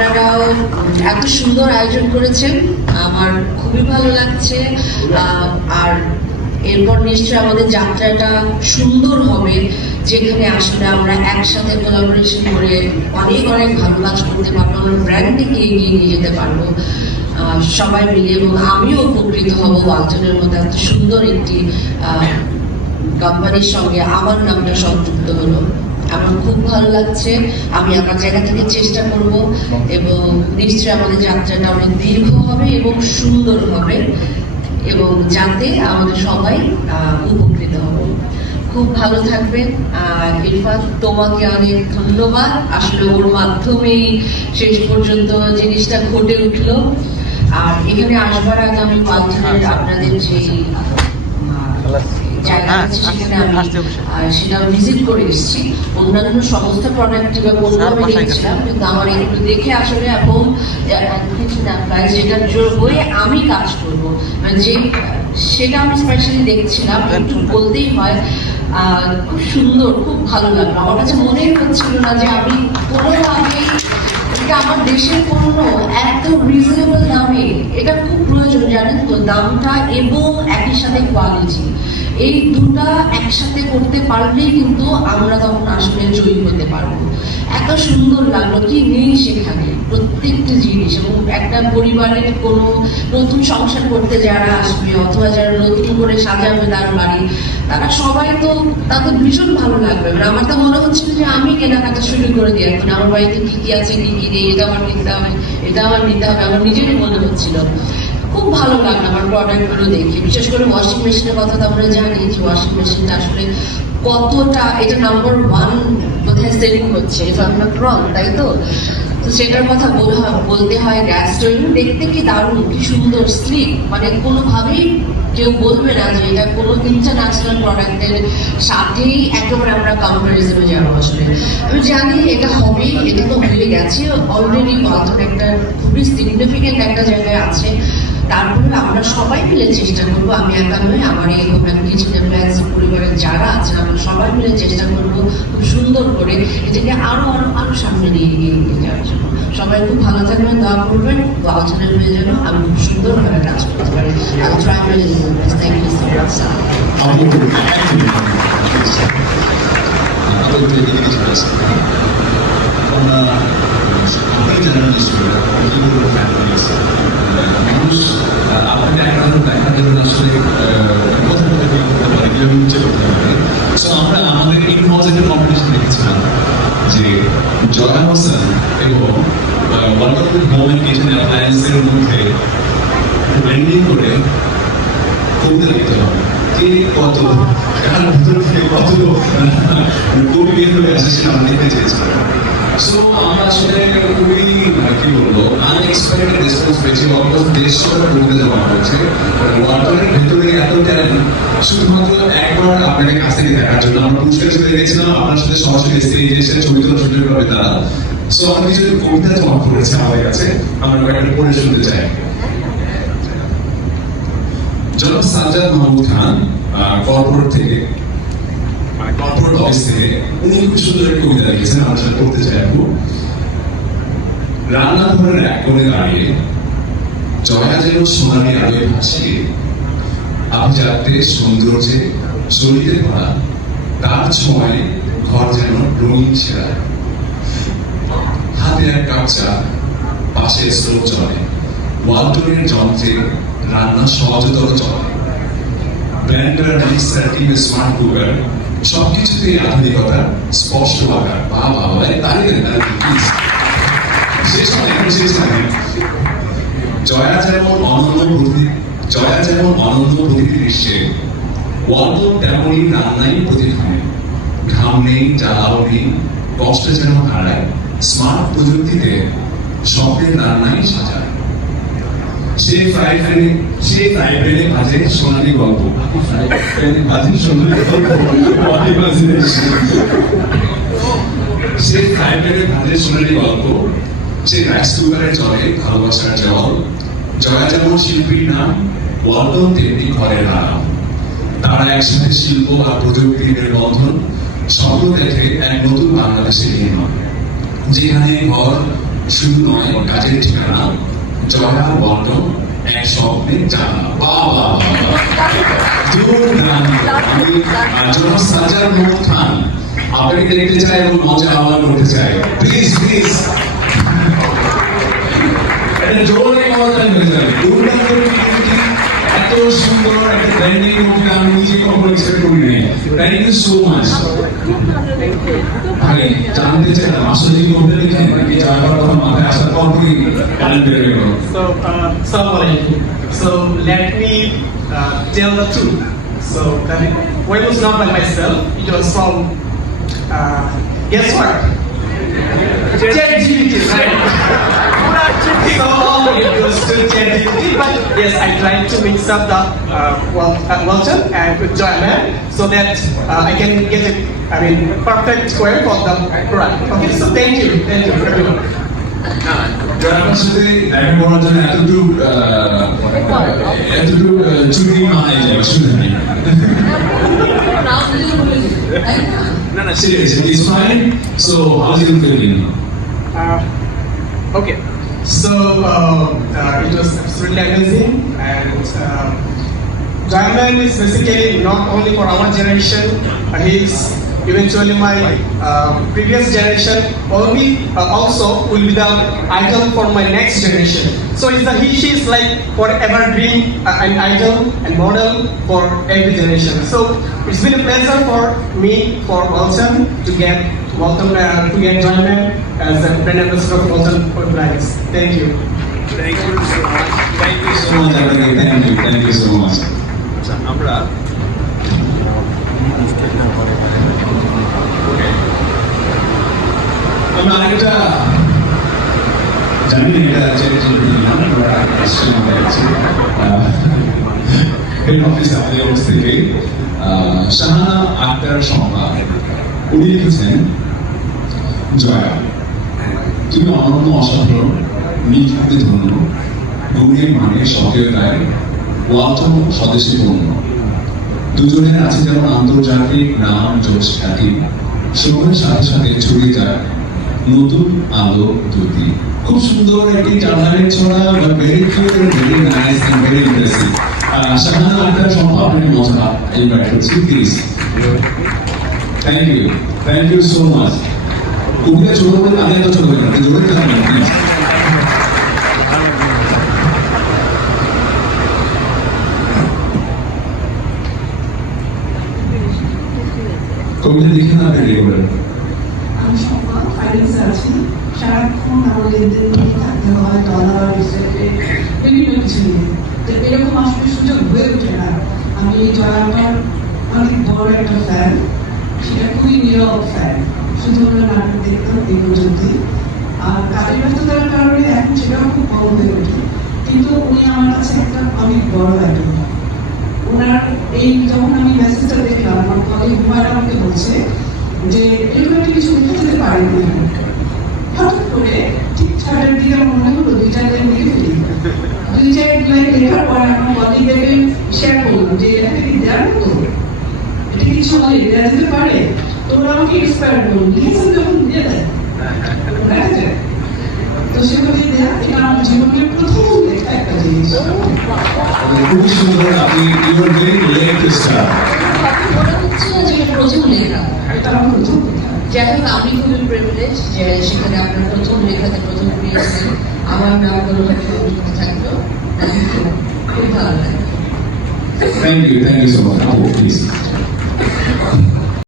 আপনারাও এত সুন্দর আয়োজন করেছেন, আমার খুবই ভালো লাগছে। আর এরপর নিশ্চয়ই আমাদের যাত্রাটা সুন্দর হবে, যেখানে আসলে আমরা একসাথে কোলাবোরেশন করে অনেক অনেক ভালো কাজ করতে পারবো, আমরা ব্র্যান্ডটিকে এগিয়ে নিয়ে যেতে পারবো সবাই মিলে। এবং আমিও উপকৃত হব ওয়ালটনের মতো এত সুন্দর একটি কোম্পানির সঙ্গে আমার নামটা সংযুক্ত হলো। আমার খুব ভালো লাগছে। আমি আমার জায়গা থেকে চেষ্টা করব এবং নিশ্চয়ই আমাদের যাত্রাটা অনেক দীর্ঘ হবে এবং সুন্দর হবে, এবং যাতে আমাদের সবাই উপকৃত হব। খুব ভালো থাকবেন। ইরফান, তোমাকে অনেক ধন্যবাদ। আসলে ওর মাধ্যমেই শেষ পর্যন্ত জিনিসটা ঘটে উঠলো। আর এখানে আসবার আগে আমি ওয়ালটনের আপনাদের যে জায়গা আছে সেখানে আমি সেটাও ভিজিট করে এসেছি। অন্যান্য সমস্ত প্রোডাক্ট বা পণ্য আমি দেখছিলাম, কিন্তু আমার একটু দেখে আসলে এবং কিছু না যেটার হয়ে আমি কাজ করবো, মানে যে সেটা আমি স্পেশালি দেখছিলাম। একটু বলতেই হয় খুব সুন্দর, খুব ভালো লাগলো। আমার কাছে মনেই হচ্ছিল না যে আমি কোনোভাবেই এটা আমার দেশের পণ্য এত রিজনেবল দামে, এটা খুব প্রয়োজন জানেন তো, দামটা এবং একই সাথে কোয়ালিটি, এই দুটা একসাথে করতে পারলেই কিন্তু আমরা তখন আসলে জয়ী হতে পারবো। এত সুন্দর লাগলো, কি নেই সেখানে প্রত্যেকটা জিনিস। এবং একটা পরিবারের কোনো নতুন সংসার করতে যারা আসবে অথবা যারা নতুন করে সাজাবে তার বাড়ি, তারা সবাই তো তাদের ভীষণ ভালো লাগবে। আমার তো মনে হচ্ছিল যে আমি কেনাকাটা শুরু করে দিই এখন, আমার বাড়িতে কি কি আছে কি কি নেই, এটা আমার কিনতে হবে, এটা আমার নিতে হবে, আমার নিজেরই মনে হচ্ছিল। খুব ভালো লাগলো আমার প্রোডাক্টগুলো দেখে। বিশেষ করে ওয়াশিং মেশিনের কথা তো আমরা জানি যে ওয়াশিং মেশিনটা আসলে কতটা, এটা নাম্বার 1 কোথায় সেলিং হচ্ছে, তাই তো? তো সেটার কথা বলতে হয়। গ্যাস স্টোভ দেখতে কি দারুণ, কি সুন্দর স্লিপ, মানে কোনোভাবেই কেউ বলবে না যে এটা কোনো ইন্টারন্যাশনাল প্রোডাক্টের সাথেই একেবারে আমরা কম্পারিজনে যাবো। আসলে আমি জানি এটা হবেই, এটা তো হয়ে গেছে অলরেডি। ওয়ালটন একটা খুবই সিগনিফিকেন্ট একটা জায়গায় আছে। তারপরে আমরা সবাই মিলে চেষ্টা করবো, আমি একা নয়, আমার এই হোমেন কিচেন এমপ্লয়েজ পরিবারের যারা আছেন, আমরা সবাই মিলে চেষ্টা করবো খুব সুন্দর করে এটাকে আরো আরো আরো সামনে নিয়ে যাওয়ার জন্য। সবাই খুব ভালো থাকবেন, দোয়া করবেন ওয়ালটনের হয়ে যেন আমি খুব সুন্দরভাবে কাজ করতে পারি। আমি ট্রাই করে থ্যাংক ইউ সো মাচ। আপনাকে একরকম দেখা দেবেন আসলে কথা বলতে পারে কিভাবে উচ্চ করতে পারে। সো আমরা আমাদের ইন হাউস একটা কম্পিটিশন দেখেছিলাম যে জয়া হোসেন এবং ওয়ালটন হোম অ্যান্ড কিচেন অ্যাপ্লায়েন্সের মধ্যে ব্লেন্ডিং করে কবিতা লিখতে হবে, কে কত কার ভিতর থেকে কত কবি বের হয়ে আসে সেটা আমরা দেখতে চেয়েছিলাম। সো আমরা আসলে খুবই কি বলবো আনএক্সপেক্টেড রেসপন্স পেয়েছি। অলমোস্ট 150টা কবিতা জমা হয়েছে। ওয়ালটনের ভেতরে এত ট্যালেন্ট শুধুমাত্র একবার আপনাকে কাছ থেকে দেখার জন্য আমরা পুরস্কার চলে গেছিলাম, আপনার সাথে সরাসরি স্টেজে এসে ছবি তোলা সুযোগ পাবে তারা। সো আমরা কিছু কবিতা জমা করেছি আমাদের কাছে, আমরা কয়েকটা পড়ে শুনতে চাই। জনাব সাজ্জাদ মাহমুদ খান কর্পোরেট থেকে, মানে কর্পোরেট অফিস থেকে, উনি খুব সুন্দর একটা কবিতা লিখেছেন, আমরা সেটা পড়তে চাই। আপু, রান্নাঘরের এক কোণে দাঁড়িয়ে জয়া যেন সোনালি আলোয় ভাসিয়ে, আভিজাত্যে সৌন্দর্যে চলিতে ভরা, তার ছোঁয়ায় ঘর যেন রঙিন ছেঁড়া। হাতে এক কাপ চা, পাশে স্টোভ চলে, ওয়ালটনের যন্ত্রে রান্না সহজতর চলে। Blender, mixer, TV, smart cooker, সবকিছুতেই আধুনিকতা স্পষ্ট আকার। বাবা শেষ হয়। জয়া যেমন অনন্য প্রতিটি দৃশ্যে, ওয়ালটন তেমনই রান্নাই প্রতিক্ষণে। ঘাম নেই, জ্বালাও নেই, কষ্ট যেন হারায়, স্মার্ট প্রযুক্তিতে স্বপ্নের রান্নাই সাজায়। সেই ফ্রাই প্যানে ভাজে সোনালি গল্প, সেই ফ্রাই প্যানে ভাজে সোনালি গল্প, সেই রাইস কুকারে চলে ভালোবাসার জল। জয়া যেমন শিল্পীর নাম, ওয়ালটন তেমনি ঘরের আরাম। তারা একসাথে শিল্প আর প্রযুক্তির বন্ধন, স্বপ্ন দেখে এক নতুন বাংলাদেশের নির্মাণ, যেখানে ঘর শুধু নয় কাজের ঠিকানা, জয়া ওয়ালটন এক স্বপ্নে জানা। বাবা দুর্দান্ত। আমি জনাব সাজ্জাদ মোহাম্মদ খান আপনাকে দেখতে চাই এবং মজা আমার করতে চাই। প্লিজ প্লিজ এটা জোরে কথা হয়ে যাবে। দুর্দান্ত ক্রিয়েটিভিটি, এত সুন্দর একটা ব্র্যান্ডিং হবে আমি নিজে কখনো এক্সপেক্ট করিনি। Thank you so much. ভাই জানতে চাইলাম আসলে কি করতে লিখেন নাকি যাওয়ার কথা মাথায় আসার পর থেকেই ট্যালেন্ট বেড়ে গেল? So, Assalamualaikum. So, let me tell the truth. So, well, it was not by myself. It was from, guess what? ChatGPT, right? So, it was still ChatGPT, but yes, I tried to mix up the Walton and with Joyman so that I can get a, perfect square for the product. Okay, so thank you everyone. জয়ার সাথে দেখা করার জন্য এতটুকু চুরি মানাই যায়, অসুবিধা নেই। নাম দিয়ে বলে দিই, তাই না? না seriously, it's fine. So how do you feel? Okay, so it was absolutely amazing, and Diamond is basically not only for our generation, he's eventually my previous generation, only also will be the idol for my next generation. So she is like forever dream, an idol and model for every generation. So it's been a pleasure for me, for Walton, to get Diamond as a brand ambassador of Walton Products. Thank you. Thank you so much. Thank you so much. Thank you so much. আচ্ছা আমরা আমরা আরেকটা জানি এটা head office আমাদের office থেকে শাহানা আক্তার সংখ্যা উনি লিখেছেন, জয়া তুমি অনন্য অসাধারণ, নিজ হাতে ধন্য, গুণের মানে সক্রিয়তায় ওয়ালটন স্বদেশী পণ্য। দুজনের আছে যেমন আন্তর্জাতিক নাম জোশ খ্যাতি, সময়ের সাথে সাথে ছড়িয়ে যায় নতুন আলো জ্যোতি। খুব সুন্দর একটি টার্নারের ছড়া, very cute, very nice and very impressive. Shahana Akhtar সংখ্যা আপনাকে মজা ইনভাইট করছি, please. Thank you so much. কবিতা ছোট বলে আমি এত ছোট বলি না, জোরে থাকবেন প্লিজ। কবিতা লিখে না পেলে বলেন। আমি সম্ভব ফাইন্যান্সে আছি, সারাক্ষণ আমার লেনদেন নিয়ে থাকতে হয়, ডলার হিসেবে বিভিন্ন কিছু নিয়ে। তো এরকম আসলে সুযোগ হয়ে ওঠে না। আমি জয়াটার অনেক বড় একটা ফ্যান, সেটা খুবই নীরব ফ্যান, শুধু আমরা নাটক দেখতাম এই পর্যন্তই। আর কাজের ব্যস্ততার কারণে এখন সেটাও খুব কম হয়ে ওঠে, কিন্তু উনি আমার কাছে একটা অনেক বড় আইডল। ওনার এই যখন আমি মেসেজটা দেখলাম, আমার কলিগ হুমায়ুন আমাকে বলছে যে এরকম একটা কিছু লিখে যেতে পারেনি। হঠাৎ করে ঠিক 6টার দিকে আমার মনে হলো 2 লাইন লিখে ফেলি। 2-4 লাইন লেখার পর আমার কলিগকে শেয়ার করলাম যে এটা কি দেওয়ার মতো, এটা কি চলে, দেওয়া যেতে পারে। তো ওরা আমাকে ইন্সপায়ার করলো, লিখেছেন যখন দিয়ে দেয়, তো সেভাবেই দেয়া। এটা আমার জীবনের প্রথম লেখা একটা জিনিস। খুবই সুন্দর, আপনি ইউর ভেরি লেট স্টার। মনে হচ্ছে না যে এটা প্রথম লেখা। এটা আমার প্রথম লেখা। যাই হোক, আমি খুবই প্রিভিলেজ যে সেখানে আপনার প্রথম লেখাতে প্রথম পেয়েছেন, আমার নামগুলো হয়তো থাকলো। খুব ভালো লাগে। Thank you so much. Please.